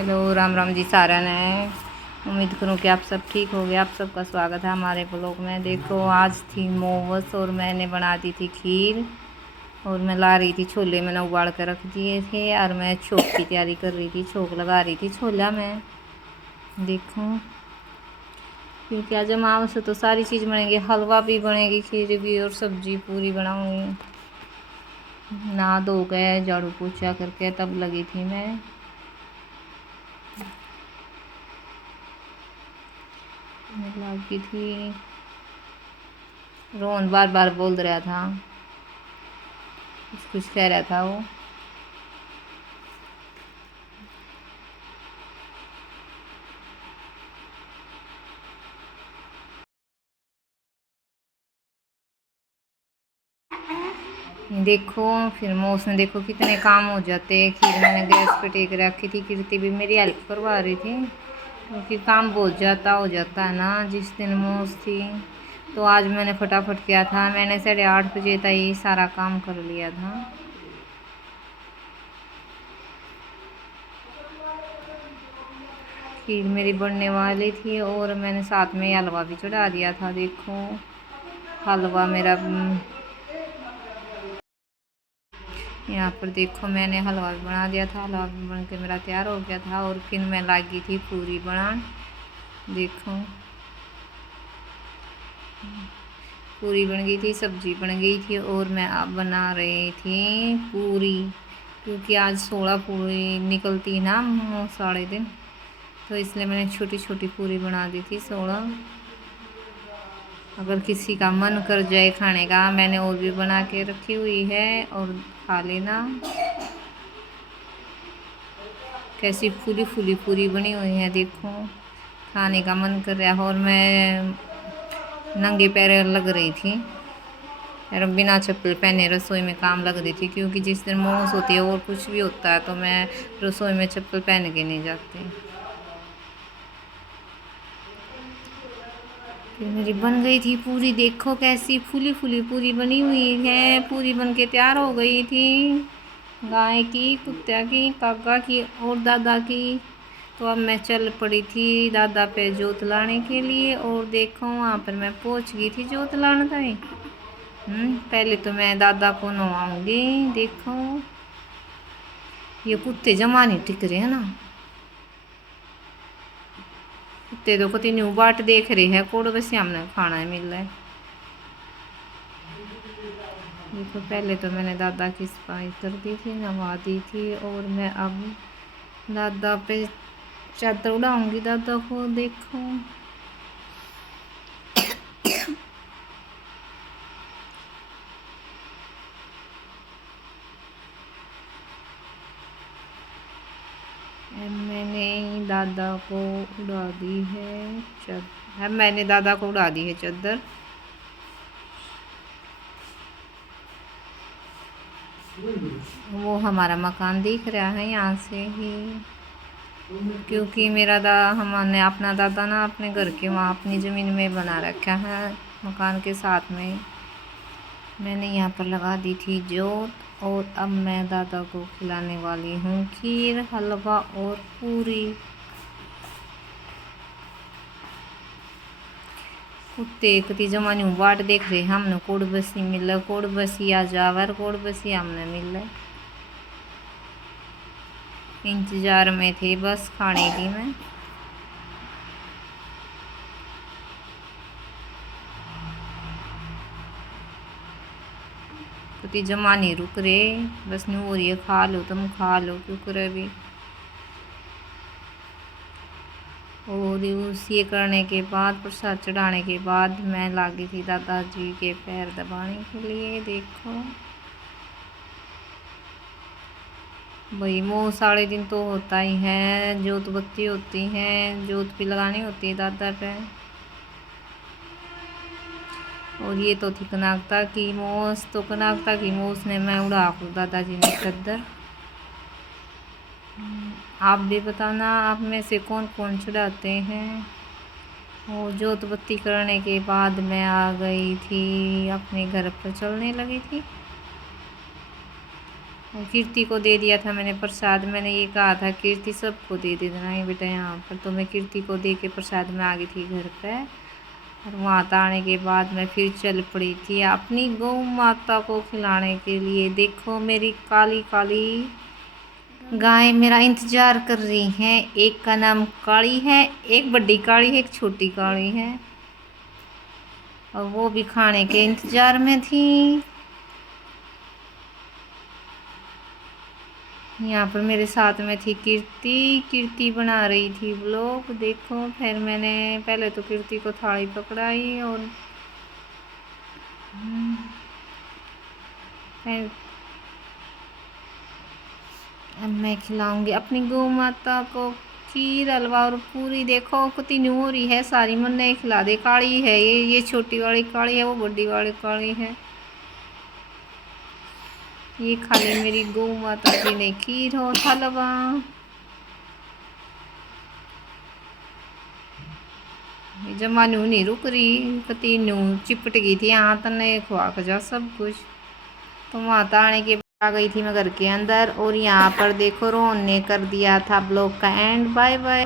Hello, Ram Ram ji सारा ने। उम्मीद करूँ कि आप सब ठीक हो गए। आप सबका स्वागत है हमारे ब्लॉग में। देखो, आज थी मोमोज और मैंने बना दी थी खीर और मैं ला रही थी छोले। मैंने उबाल कर रख दिए थे और मैं छोक की तैयारी कर रही थी। छोक लगा रही थी छोला में। देखो, क्योंकि आज अमावस से तो सारी चीज़ बनेगी, हलवा भी बनेगी, खीर भी और सब्जी पूरी बनाऊँगी। नहा धो गए, झाड़ू पोछा करके तब लगी थी मैं। लगी थी। रोहन बार बार बोल रहा था, कुछ कह रहा था वो। देखो, फिर उसमें देखो कितने काम हो जाते हैं। खीर मैंने गैस पे टेक रखी थी। कीर्ति भी मेरी हेल्प करवा रही थी क्योंकि काम बहुत ज़्यादा हो जाता है ना। जिस दिन मोस थी तो आज मैंने फटाफट किया था। मैंने 8:30 बजे तक ही सारा काम कर लिया था। खीर मेरी बनने वाली थी और मैंने साथ में हलवा भी चढ़ा दिया था। देखो, हलवा मेरा यहाँ पर देखो, मैंने हलवा भी बना दिया था। हलवा भी बन के मेरा तैयार हो गया था और फिर मैं लगी थी पूरी बनान। देखो, पूरी बन गई थी, सब्जी बन गई थी और मैं अब बना रही थी पूरी। क्योंकि आज 16 पूरी निकलती ना साढ़े दिन, तो इसलिए मैंने छोटी छोटी पूरी बना दी थी 16। अगर किसी का मन कर जाए खाने का, मैंने और भी बना के रखी हुई है और खा लेना। कैसी फूली फूली पूरी बनी हुई है। देखो, खाने का मन कर रहा है। और मैं नंगे पैर लग रही थी और बिना चप्पल पहने रसोई में काम लग रही थी। क्योंकि जिस दिन मोमोज होती है और कुछ भी होता है तो मैं रसोई में चप्पल पहन के नहीं जाती। फिर मेरी बन गई थी पूरी। देखो कैसी फूली फूली पूरी बनी हुई है। पूरी बन के तैयार हो गई थी। गाय की, कुत्ता की, काका की और दादा की। तो अब मैं चल पड़ी थी दादा पे जोत लाने के लिए। और देखो, वहाँ पर मैं पहुँच गई थी जोत लाने तक। पहले तो मैं दादा को नहवाऊंगी। देखो, ये कुत्ते जमा नहीं टिक रहे हैं ना। कुत्ते तो कति न्यू बाट देख रहे हैं, कोड़ बस हमने खाना मिल रहा है। देखो, पहले तो मैंने दादा की सफाई कर दी थी, नहवा दी थी और मैं अब दादा पे चादर उड़ाऊंगी दादा को। देखो, मैंने दादा को उड़ा दी है चादर। मैंने दादा को उड़ा दी है चादर। वो हमारा मकान दिख रहा है यहाँ से ही। क्योंकि हमने अपना दादा ना अपने घर के वहाँ अपनी ज़मीन में बना रखा है, मकान के साथ में। मैंने यहाँ पर लगा दी थी जोत और अब मैं दादा को खिलाने वाली हूँ खीर, हलवा और पूरी। कुत्ते कति जमानी बाट देख रहे, हमने कोड़ बसी मिल, कोड़ बसी आ जावर, कोड़ बसी हमने मिल। इंतजार में थे बस खाने की मैं। कति जमा नहीं रुक रहे, बस नहीं हो रही है खा लो तुम खा लो क्यों करे भी। और उसी करने के बाद, प्रसाद चढ़ाने के बाद मैं लगी थी दादाजी के पैर दबाने के लिए। देखो भाई, वो साढ़े दिन तो होता ही है, जोत बत्ती होती है, जोत भी लगानी होती है दादा पे। और ये तो थी कनाकता की मोस। तो कनाकता की मोस ने मैं उड़ा को दादाजी ने चद्दर। आप भी बताना, आप में से कौन कौन चढ़ाते हैं। और जोत बत्ती करने के बाद मैं आ गई थी अपने घर पर, चलने लगी थी। कीर्ति को दे दिया था मैंने प्रसाद। मैंने ये कहा था कीर्ति सबको दे देना है बेटा यहाँ पर, तो मैं कीर्ति को दे के प्रसाद में आ गई थी घर पे। और वहाँ आने के बाद मैं फिर चल पड़ी थी अपनी गौ माता को खिलाने के लिए। देखो मेरी काली काली गाय मेरा इंतज़ार कर रही हैं। एक का नाम काली है, एक बड़ी काली है, एक छोटी काली है, और वो भी खाने के इंतज़ार में थी। यहाँ पर मेरे साथ में थी कीर्ति। कीर्ति बना रही थी व्लॉग। देखो फिर मैंने पहले तो कीर्ति को थाली पकड़ाई और फिर अब मैं खिलाऊंगी अपनी गौ माता को खीर, हलवा और पूरी। देखो कितनी हो रही है सारी, मन नहीं खिला दे। काली है ये छोटी वाली काली है, वो बड़ी वाली काली है। ये खाली मेरी गौ माता जी ने खीर और हलवा। जमानू नहीं रुक रही, कतीनू चिपट गई थी यहाँ तने खुआ खजा सब कुछ। तो माता आने के बाद आ गई थी मैं घर के अंदर। और यहाँ पर देखो रोहन ने कर दिया था ब्लॉग का एंड। Bye bye.